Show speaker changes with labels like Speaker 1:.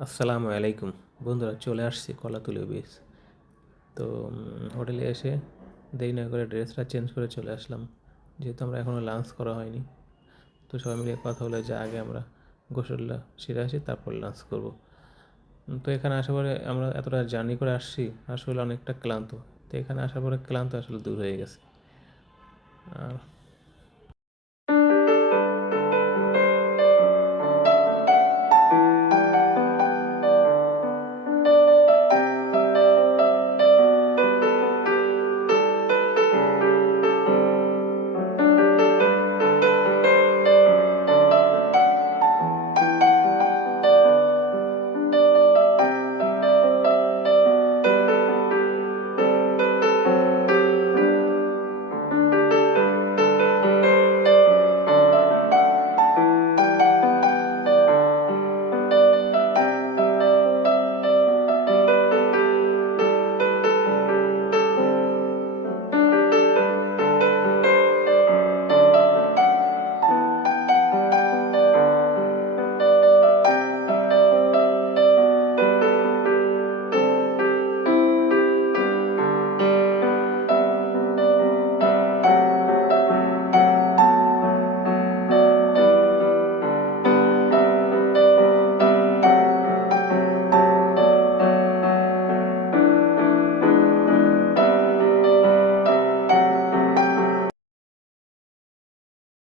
Speaker 1: আসসালামু আলাইকুম। বন্ধুরা, চলে আসছি কলাতুলি বিচ তো হোটেলে এসে দেরি না করে ড্রেসটা চেঞ্জ করে চলে আসলাম। যেহেতু আমরা এখনও লাঞ্চ করা হয়নি, তো সবাই মিলে কথা হলো যে আগে আমরা গোসলটা সেরে আসি, তারপর লাঞ্চ করব। তো এখানে আসার পরে আমরা এতটা জার্নি করে আসছি, আসলে অনেকটা ক্লান্ত। তো এখানে আসার পরে ক্লান্ত আসলে দূর হয়ে গেছে। আর